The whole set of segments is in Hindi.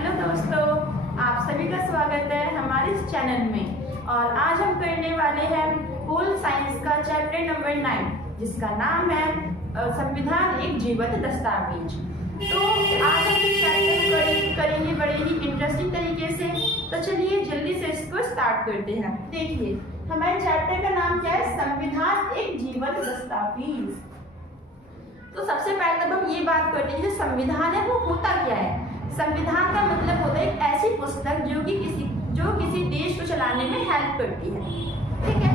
हेलो दोस्तों, आप सभी का स्वागत है हमारे इस चैनल में। और आज हम करने वाले हैं पोल साइंस का चैप्टर नंबर 9, जिसका नाम है संविधान एक जीवंत दस्तावेज। तो आज हम इस चैप्टर को करेंगे बड़े ही इंटरेस्टिंग तरीके से। तो चलिए जल्दी से इसको स्टार्ट करते हैं। देखिए, हमारे चैप्टर का नाम क्या है? संविधान एक जीवंत दस्तावेज। तो सबसे पहले तब हम ये बात करते हैं, जो संविधान है वो होता क्या है। संविधान का मतलब होता है एक ऐसी पुस्तक जो किसी देश को चलाने में हेल्प करती है। ठीक है,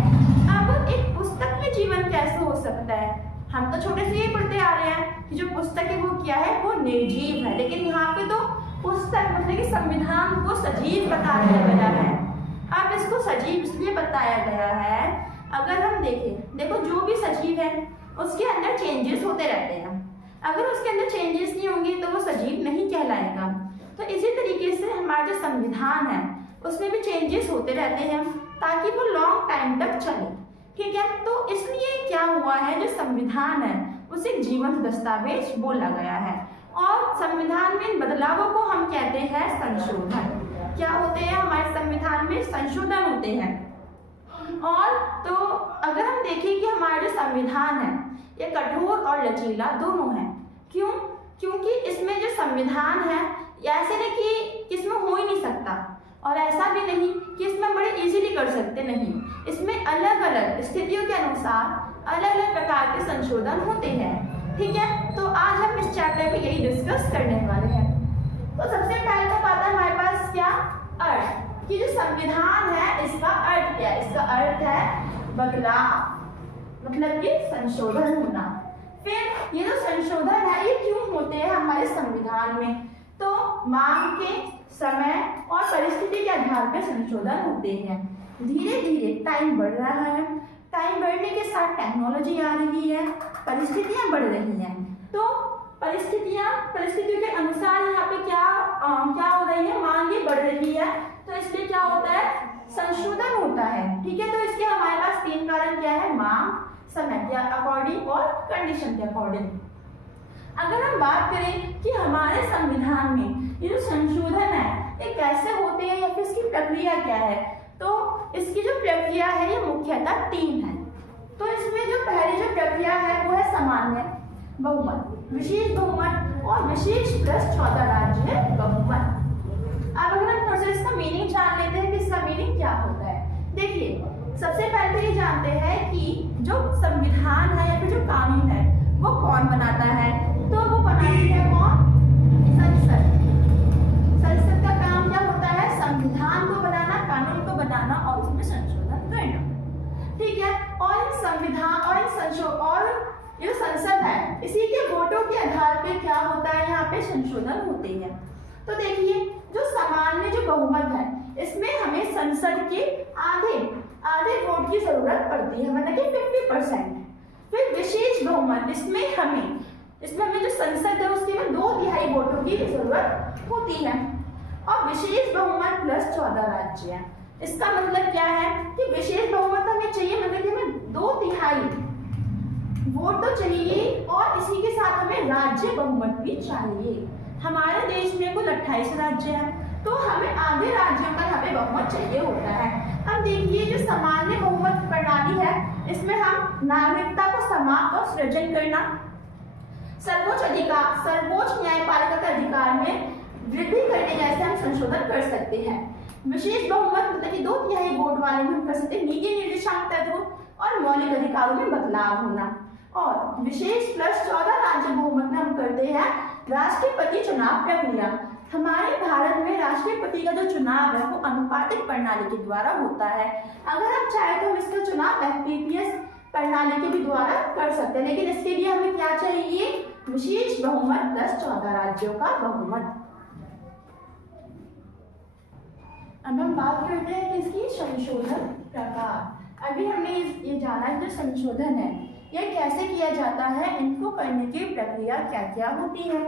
अब एक पुस्तक में जीवन कैसे हो सकता है? हम तो छोटे से ये पढ़ते आ रहे हैं कि जो पुस्तक है वो क्या है, वो निर्जीव है। लेकिन यहाँ पे तो पुस्तक मतलब कि संविधान को सजीव बता दिया गया है। अब इसको सजीव इसलिए बताया गया है, अगर हम देखो जो भी सजीव है उसके अंदर चेंजेस होते रहते हैं। अगर उसके अंदर चेंजेस नहीं होंगे तो वो सजीव नहीं कहलाएगा। तो इसी तरीके से हमारा जो संविधान है उसमें भी चेंजेस होते रहते हैं ताकि वो लॉन्ग टाइम तक चले। ठीक है, तो इसलिए क्या हुआ है, जो संविधान है उसे एक जीवंत दस्तावेज बोला गया है। और संविधान में इन बदलावों को हम कहते हैं संशोधन। क्या होते हैं? हमारे संविधान में संशोधन होते हैं। और तो अगर हम देखें कि हमारा जो संविधान है ये कठोर और लचीला दोनों है। क्यों? क्योंकि इसमें जो संविधान है ऐसे नहीं कि इसमें हो ही नहीं सकता, और ऐसा भी नहीं कि इसमें बड़े इजीली कर सकते नहीं। इसमें अलग अलग स्थितियों के अनुसार अलग अलग प्रकार के संशोधन होते हैं। ठीक है, तो आज हम इस चैप्टर में यही डिस्कस करने वाले हैं। तो सबसे पहले तो बात है हमारे पास क्या, अर्थ, कि जो संविधान है इसका अर्थ क्या है? इसका अर्थ है बदलाव, मतलब कि संशोधन होना। फिर ये जो संशोधन है ये क्यों होते हैं हमारे संविधान में? तो मांग के, समय और परिस्थिति के आधार पर संशोधन होते हैं। धीरे धीरे टाइम बढ़ रहा है, टाइम बढ़ने के साथ टेक्नोलॉजी आ रही है, परिस्थितियां बढ़ रही हैं। तो परिस्थितियों के अनुसार यहाँ पे क्या हो रही है, मांगे बढ़ रही है। तो इसलिए क्या होता है, संशोधन होता है। ठीक है, तो इसके हमारे पास 3 कारण क्या है, मांग, समय के अकॉर्डिंग और कंडीशन के अकॉर्डिंग। अगर हम बात करें कि हमारे संविधान में ये जो संशोधन है ये कैसे होते हैं या फिर इसकी प्रक्रिया क्या है, तो इसकी जो प्रक्रिया है ये मुख्यतः 3 है। तो इसमें जो पहली जो प्रक्रिया है वो है सामान्य बहुमत, विशेष बहुमत और विशेष प्लस 14 राज्य बहुमत। अब अगर हम थोड़ा सा इसका मीनिंग जान लेते हैं कि इसका मीनिंग क्या होता है। देखिए, सबसे पहले ये जानते हैं कि जो संविधान है या फिर जो कानून है वो कौन बनाता है? तो वो बनाती है कौन? संसद। संसद का काम क्या होता है? संविधान को बनाना, कानून को बनाना और उसमें संशोधन करना। ठीक है, और संविधान और ये संसद है इसी के वोटों के आधार पे क्या होता है, यहाँ पे संशोधन होते हैं। तो देखिए, जो सामान्य जो बहुमत है इसमें हमें संसद के आधे वोट की जरूरत पड़ती है, मतलब कि 50%। फिर विशेष बहुमत, इसमें हमें जो संसद है उसके में 2/3 वोटों की जरूरत होती है। और विशेष बहुमत प्लस 14 राज्य। इसका मतलब क्या है कि विशेष बहुमत हमें चाहिए, मतलब कि हमें 2/3 वोट तो चाहिए और इसी के साथ हमें राज्य बहुमत भी चाहिए। हमारे देश में कुल 28 राज्य हैं, तो हमें आधे राज्यों का यहाँ पे बहुमत चाहिए होता है। अब देखिए, जो सामान्य बहुमत प्रणाली है इसमें हम नागरिकता को समाप्त और सृजन करना, सर्वोच्च न्यायपालिका के अधिकार में वृद्धि करने जैसे हम संशोधन कर सकते हैं। विशेष बहुमत मतलब कि 2/3 वोट वाले में हम कर सकते हैं नीति निर्देशांक तत्व और मौलिक अधिकारों में बदलाव होना। और विशेष प्लस 14 राज्य बहुमत में हम करते हैं राष्ट्रपति चुनाव प्रक्रिया। हमारे भारत में राष्ट्रपति का जो चुनाव है वो अनुपातिक प्रणाली के द्वारा होता है। अगर हम चाहे तो हम इसका चुनाव FPPS प्रणाली के भी द्वारा कर सकते हैं, लेकिन इसके लिए हमें क्या चाहिए, विशेष बहुमत प्लस 14 राज्यों का बहुमत। अब हम बात करते हैं कि इसकी संशोधन प्रकार। अभी हमने ये जाना है जो संशोधन है ये कैसे किया जाता है, इनको करने की प्रक्रिया क्या क्या होती है।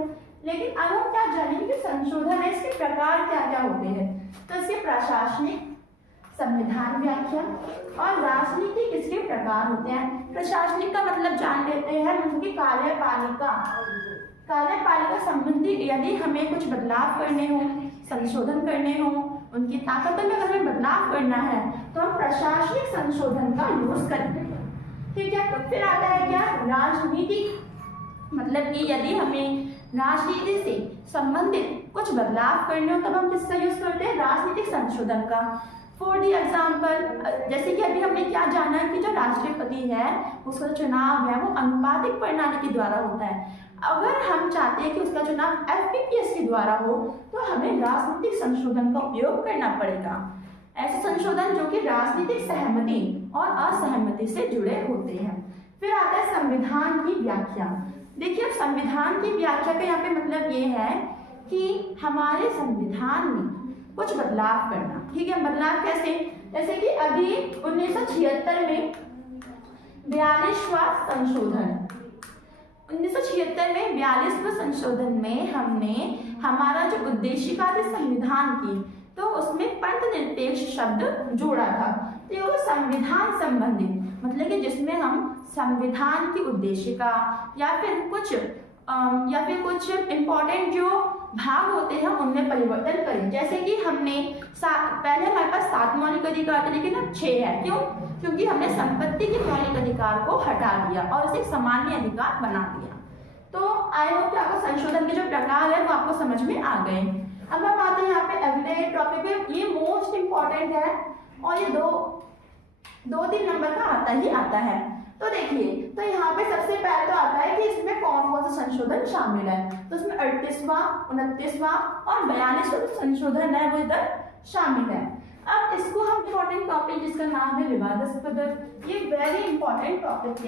लेकिन अब हम क्या जानेंगे कि संशोधन है इसके प्रकार क्या क्या होते हैं। तो इसके प्रशासनिक, संविधान व्याख्या और राजनीतिक इसके प्रकार होते हैं। प्रशासनिक का मतलब जान लेते हैं, उनकी कार्यपालिका कार्यपालिका संबंधी यदि हमें कुछ बदलाव करने हो, संशोधन करने हो, उनकी ताकतों में अगर हमें बदलाव करना है तो हम प्रशासनिक संशोधन का यूज करते हैं। ठीक है, तो फिर आता है क्या, राजनीतिक, मतलब कि यदि हमें राजनीति से संबंधित कुछ बदलाव करने हो तब हम किसका यूज करते हैं, राजनीतिक संशोधन का। फॉर दी एग्जाम्पल, जैसे कि अभी हमने क्या जाना कि जो राष्ट्रपति है उसका चुनाव है वो अनुपातिक प्रणाली के द्वारा होता है। अगर हम चाहते हैं कि उसका चुनाव FPPS के द्वारा हो तो हमें राजनीतिक संशोधन का उपयोग करना पड़ेगा। ऐसे संशोधन जो कि राजनीतिक सहमति और असहमति से जुड़े होते हैं। फिर आता है संविधान की व्याख्या। देखिए, संविधान की व्याख्या का यहाँ पे मतलब ये है कि हमारे संविधान में कुछ बदलाव करना। ठीक है, बदलाव कैसे, जैसे कि अभी 1976 में 42वां संशोधन, 1976 में 42वें संशोधन में हमने हमारा जो उद्देशिका थी संविधान की, तो उसमें पंथ निरपेक्ष शब्द जोड़ा था। तो ये संविधान संबंधित, मतलब कि जिसमें हम संविधान की उद्देशिका या फिर कुछ इम्पोर्टेंट जो भाग होते हैं उनमें परिवर्तन करें। जैसे कि हमने पहले हमारे पास 7 मौलिक अधिकार थे लेकिन अब 6 है। क्यों? क्योंकि हमने संपत्ति के मौलिक अधिकार को हटा दिया और उसे सामान्य अधिकार बना दिया। तो आई होप कि आपको संशोधन के जो प्रकार है वो आपको समझ में आ गए। अब हम आते हैं यहाँ पे अगले टॉपिक पे, ये मोस्ट इम्पॉर्टेंट है और ये दो 3 नंबर का आता है। तो देखिए, तो यहाँ पे सबसे पहले तो आता है कि इसमें कौन कौन सा संशोधन शामिल है। तो इसमें 38वां, 29वां और 42वां जो संशोधन है वो इधर शामिल है। अब इसको हम इम्पोर्टेंट टॉपिक जिसका नाम है विवादास्पद, ये वेरी इंपॉर्टेंट टॉपिक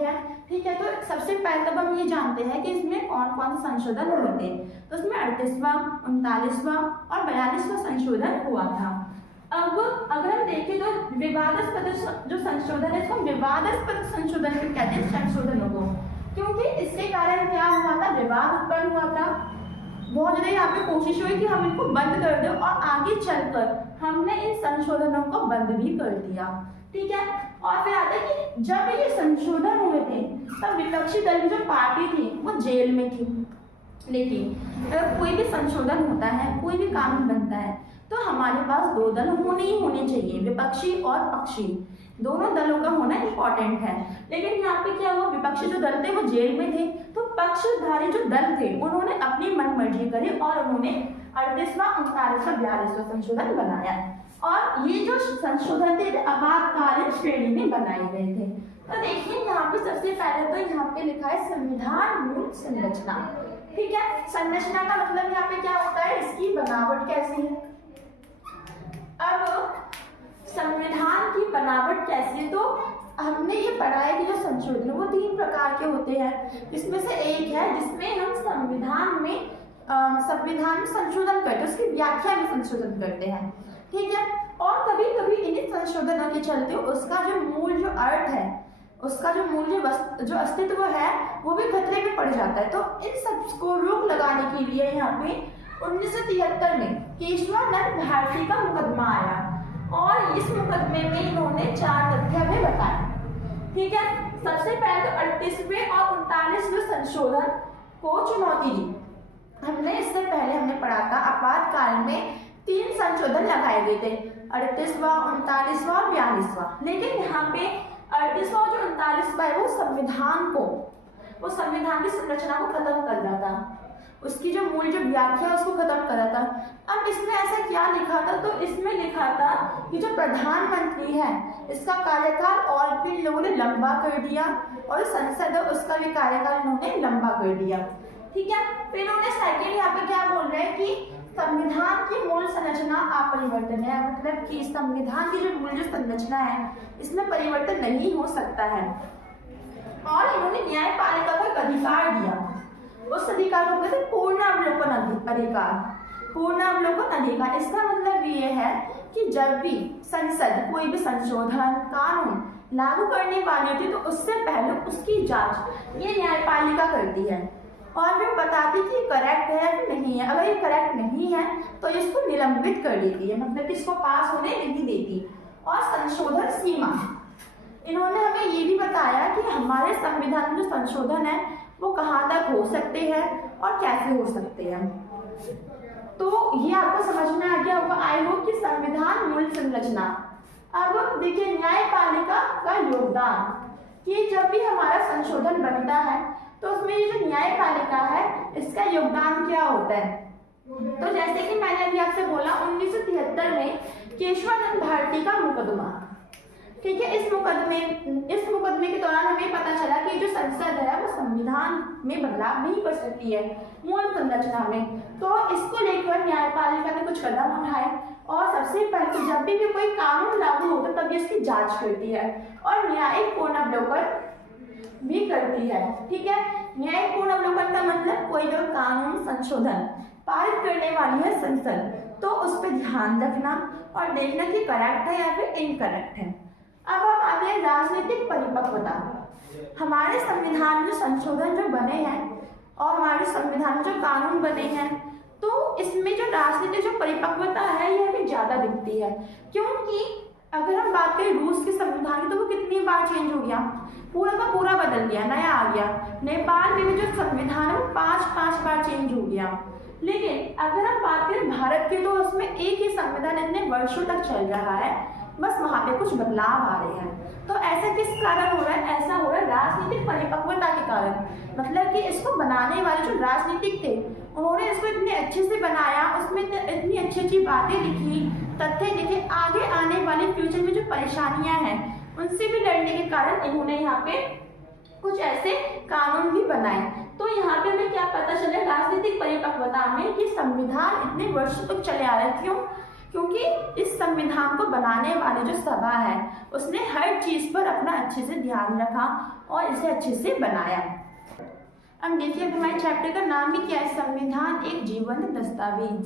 है। ठीक है, तो सबसे पहले तब हम ये जानते हैं कि इसमें कौन कौन से संशोधन हुए थे। तो इसमें 38वां, 39वां और 42वां संशोधन हुआ था। अब अगर हम देखें तो विवादास्पद जो संशोधन है, इसको विवादास्पद संशोधन कहते हैं संशोधनों को, क्योंकि इसके कारण क्या हुआ था, विवाद उत्पन्न हुआ था। बहुत ज़्यादा यहाँ पे कोशिश हुई कि हम इनको बंद कर दें और आगे चलकर हमने इन संशोधनों को बंद भी कर दिया। ठीक है, और फिर आता है कि जब ये संशोधन हुए थे तब विपक्षी दल की जो पार्टी थी वो जेल में थी। लेकिन अगर कोई भी संशोधन होता है, कोई भी कानून बनता है, तो हमारे पास 2 दल होने चाहिए, विपक्षी और पक्षी, दोनों दलों का होना इंपॉर्टेंट है। लेकिन यहाँ पे क्या हुआ, विपक्षी जो दल थे वो जेल में थे, तो पक्षधारी जो दल थे उन्होंने अपनी मनमर्जी करी और उन्होंने 38वां, 39वां, 42वां संशोधन बनाया। और ये जो संशोधन थे आपातकालीन श्रेणी में बनाए गए थे। तो देखिए यहाँ पे सबसे पहले तो यहाँ पे लिखा है संविधान मूल संरचना। ठीक है, संरचना का मतलब यहाँ पे क्या होता है, इसकी बनावट कैसी है। अब संविधान की बनावट कैसी है, तो हमने ये पढ़ा है कि जो संशोधन वो 3 प्रकार के होते हैं। इसमें से एक है जिसमें हम संविधान में संशोधन करते हैं, उसकी व्याख्या में संशोधन करते हैं। ठीक है, और कभी कभी इन्हीं संशोधनों के चलते उसका जो मूल जो अर्थ है, उसका जो मूल जो अस्तित्व है वो भी खतरे में पड़ जाता है। तो इन सब को रोक लगाने के लिए यहाँ पे 1973 में केशवानंद भारती का मुकदमा आया और इस मुकदमे में इन्होंने 4 तथ्य हमें बताए। ठीक है, सबसे पहले तो 38वें और 39वें संशोधन को चुनौती दी। इससे पहले हमने पढ़ा था आपातकाल में 3 संशोधन लगाए गए थे, 38वां, 39वां और 42वां। लेकिन यहाँ पे 38वां जो 39वां है वो संविधान की संरचना को खत्म कर रहा था, उसकी जो मूल जो व्याख्या उसको खत्म कर रहा था। अब इसमें ऐसा क्या लिखा था, तो इसमें लिखा था कि जो प्रधानमंत्री है इसका कार्यकाल और भी लोगों ने लंबा कर दिया और संसद है उसका भी कार्यकाल इन्होंने लंबा कर दिया। ठीक है, फिर इन्होंने सेकेंड यहाँ पे क्या बोल रहे हैं कि संविधान की मूल संरचना अपरिवर्तन है, मतलब कि संविधान की जो मूल जो संरचना है इसमें परिवर्तन नहीं हो सकता है। और इन्होंने न्यायपालिका को एक अधिकार दिया, उस अधिकार को कहते हैं पूर्णावलोकन अधिकार। पूर्णावलोकन अधिकार इसका मतलब ये है कि जब भी संसद कोई भी संशोधन कानून लागू करने वाली होती है तो उससे पहले उसकी जांच ये न्यायपालिका करती है और फिर बताती कि करेक्ट है या नहीं है। अगर ये करेक्ट नहीं है तो इसको निलंबित कर देती है, मतलब इसको पास होने नहीं देती। और संशोधन सीमा, इन्होंने हमें ये भी बताया कि हमारे संविधान में जो संशोधन है वो कहाँ तक हो सकते हैं और कैसे हो सकते हैं। तो ये आपको समझ में आ गया होगा आई होप कि संविधान मूल संरचना। अब देखिए न्यायपालिका का योगदान कि जब भी हमारा संशोधन बनता है तो उसमें ये जो न्यायपालिका है इसका योगदान क्या होता है। तो जैसे कि मैंने अभी आपसे बोला 1973 में केशवानंद भारती का मुकदमा, ठीक है, इस मुकदमे के दौरान हमें पता चला कि जो संसद है वो संविधान में बदलाव नहीं कर सकती है मूल संरचना में। तो इसको लेकर न्यायपालिका ने कुछ कदम उठाए और सबसे पहले जब भी कोई कानून लागू होता है तभी इसकी जांच करती है और न्यायिक पुनर्विलोकन भी करती है। ठीक है, न्यायिक पुनर्विलोकन का मतलब कोई जो कानून संशोधन पारित करने वाली है संसद तो उस पर ध्यान रखना और देखना कि करेक्ट है या फिर इनकरेक्ट है। अब हम आते हैं राजनीतिक परिपक्वता। हमारे संविधान में संशोधन जो बने हैं और हमारे संविधान में जो कानून बने हैं तो इसमें जो राजनीतिक जो परिपक्वता है ये हमें ज्यादा दिखती है, क्योंकि अगर हम बात करें रूस के संविधान की तो वो कितनी बार चेंज हो गया, पूरा का पूरा बदल गया, नया आ गया। नेपाल में भी जो संविधान है वो 5 बार चेंज हो गया। लेकिन अगर हम बात करें भारत की तो उसमें एक ही संविधान इतने वर्षों तक चल रहा है, बस वहां पे कुछ बदलाव आ रहे हैं। तो ऐसा किस कारण हो रहा है? ऐसा हो रहा है राजनीतिक परिपक्वता के कारण। मतलब कि इसको बनाने वाले जो राजनीतिक थे उन्होंने इसको इतने अच्छे से बनाया, उसमें इतनी अच्छी अच्छी बातें लिखी, तथ्य लिखे, आगे आने वाले फ्यूचर में जो परेशानियां हैं उनसे भी लड़ने के कारण इन्होंने यहाँ पे कुछ ऐसे कानून भी बनाए। तो यहाँ पे हमें क्या पता चला राजनीतिक परिपक्वता में कि संविधान इतने वर्षों तक चले आ रहे। क्यों? क्योंकि इस संविधान को बनाने वाली जो सभा है उसने हर चीज पर अपना अच्छे से ध्यान रखा और इसे अच्छे से बनाया। अब देखिए हमारे चैप्टर का नाम भी क्या है, संविधान एक जीवंत दस्तावेज।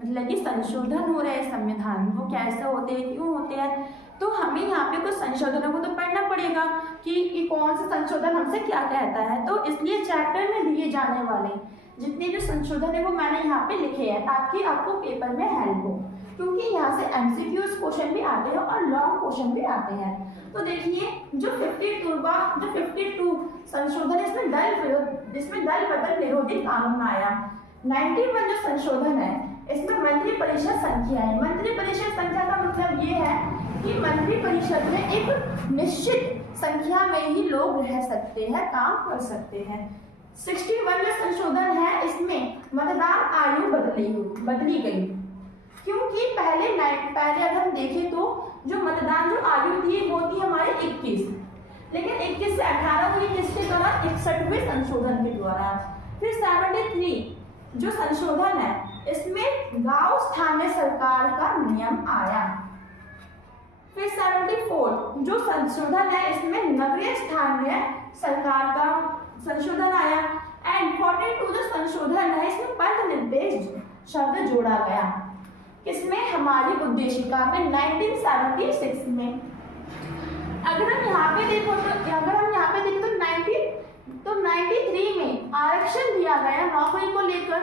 मतलब कि संशोधन हो रहे हैं संविधान, वो कैसे होते हैं, क्यों होते हैं, तो हमें यहाँ पे कुछ संशोधनों को तो पढ़ना पड़ेगा कि कौन सा संशोधन हमसे क्या कहता है। तो इसलिए चैप्टर में दिए जाने वाले जितने जो संशोधन है वो मैंने यहाँ पे लिखे हैं ताकि आपको पेपर में हेल्प हो, क्योंकि यहाँ से एमसीक्यूज क्वेश्चन भी आते हैं और लॉन्ग क्वेश्चन भी आते हैं। तो देखिए जो 52 संशोधन इसमें दल बदल विरोधी कानून आया। 91 जो संशोधन है इसमें मंत्रिपरिषद संख्या है। मंत्रिपरिषद संख्या का मतलब ये है कि मंत्रिपरिषद में एक निश्चित संख्या में ही लोग रह सकते हैं, काम कर सकते हैं। 61 जो संशोधन है इसमें मतदान आयु बदली गई, क्योंकि पहले अगर हम देखें तो जो मतदान जो आयु थी वो थी हमारे 21, लेकिन 21 से 18 हुई किसके द्वारा? 61वें संशोधन के द्वारा। फिर 73 जो संशोधन है इसमें गांव स्थानीय सरकार का नियम आया। फिर 74 जो संशोधन है इसमें नगरीय स्थानीय सरकार का संशोधन आया। एंड 42 जो संशोधन है इसमें पथ निर्देश शब्द जोड़ा गया। किसमें? हमारी उद्देशिका में 1976 में। अगर हम यहाँ पे देखो तो 93 में आरक्षण दिया गया नौकरी को लेकर।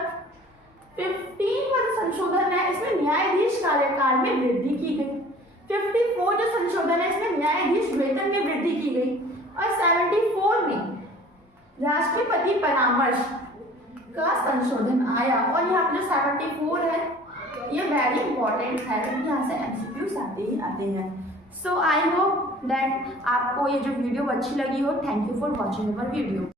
15 जो संशोधन है इसमें न्यायाधीश कार्यकाल में वृद्धि की गई। 54 जो संशोधन है इसमें न्यायाधीश वेतन में वृद्धि की गई। और 74 में राष्ट्रपति परामर्श का संशोधन आया। और यहाँ पर जो 74 है ये वेरी इंपॉर्टेंट है, यहाँ से एमसीक्यूज आते हैं। सो आई होप दैट आपको ये जो वीडियो अच्छी लगी हो। Thank you for watching our video.